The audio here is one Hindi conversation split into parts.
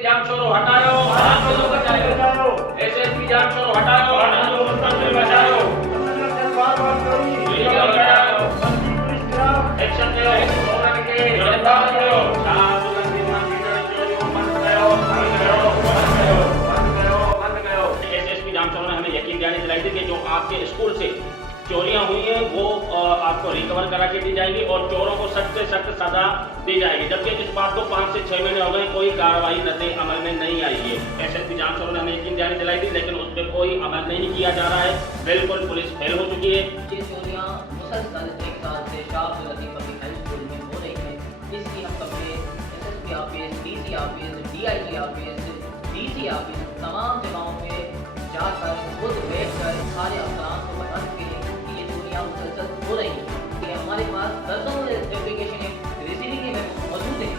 एसएसपी जाम छोरो हटाओ, एसएसपी जाम छोरो हटाओ, बचाओ, वीडियो बनाओ, एक्शन लो, चोरन के गिरफ्तार करो, शाहबुलंदी मंदिर चोरियों बंद करो, बंद करो। एसएसपी जाम छोरो ने हमें यकीन दिलाई थी कि जो आपके स्कूल से चोरियां हुई हैं वो आपको रिकवर करा के दी जाएगी और चोरों को सख्त से सख्त सजा दी जाएगी, जबकि इस बात को 5 से 6 महीने हो गए, कोई कार्रवाई रद्द अमल में नहीं आई है। एसएसपी जाम छोरो ने हमें यकीन दिलाई थी, लेकिन उस पर कोई अमल नहीं किया जा रहा है। बिल्कुल पुलिस फेल हो चुकी है। ये चोरियां मुसलसल एक साल से शाहबुलंदी पब्लिक हाई स्कूल में हो रही है। इसकी हम complaint SSP office, DC office, DIG office, DC office तमाम जगहों पे जाकर खुद बैठकर सारे अफसरान को बता चुके हैं कि ये चोरियां मुसलसल हो रही हैं। कि हमारे पास दर्जनों एप्लीकेशन रिसीविंग में मौजूद है,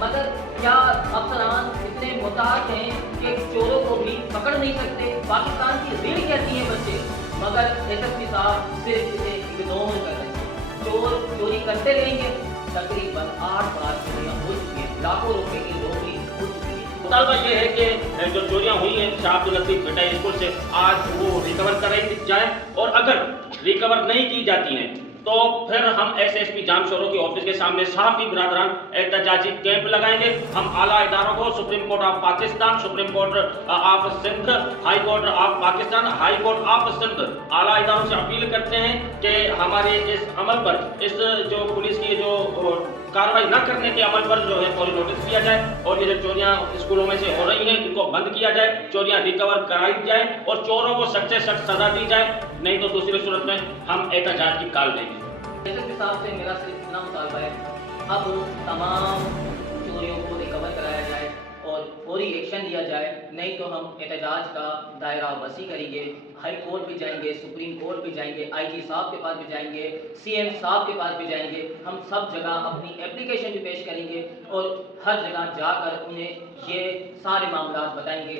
मगर क्या अफसरान इतने मुताज हैं कि चोरों को भी पकड़ नहीं सकते? पाकिस्तान की रीढ़ कहती है बच्चे, मगर एसएसपी साहब सिर्फ इसे इग्नोर कर रहे हैं। चोर चोरी करते रहेंगे। तकरीबन 8 बार चोरियां हो चुकी हैं, लाखों रुपए की रोकड़ी हो चुकी है। मुतालबा ये है कि जो चोरियां हुई हैं शाहबुलंदी बेटा स्कूल से आज वो रिकवर कराई जाए, और अगर रिकवर नहीं की जाती हैं तो फिर हम एसएसपी जाम छोरो के ऑफिस के सामने साफी बिरादरान एहतजाजी कैंप लगाएंगे। हम आला इदारों को, supreme court of Pakistan, supreme court of Sindh, high court of Pakistan, high court of Sindh, आला इदारों से अपील करते हैं कि हमारे इस अमल पर, इस जो पुलिस की जो कार्रवाई न करने के अमल पर जो है फौरी नोटिस दिया जाए और ये जो चोरियां स्कूलों में से हो रही हैं इनको बंद किया जाए, चोरियां रिकवर कराई जाए और चोरों को सख्त से सख्त सजा दी जाए, नहीं तो दूसरी सूरत में हम एहतजाज की कॉल देंगे। एसएसपी साहब से मेरा सिर्फ इतना मुतालबा है, अब तमाम चोरियों को रिकवर कराया जाए और फौरी एक्शन लिया जाए, नहीं तो हम एहतजाज का दायरा वसी करेंगे। हाई कोर्ट भी जाएंगे, सुप्रीम कोर्ट भी जाएंगे, आईजी साहब के पास भी जाएंगे, सीएम साहब के पास भी जाएंगे। हम सब जगह अपनी एप्लीकेशन भी पेश करेंगे और हर जगह जाकर उन्हें ये सारे मामला बताएंगे।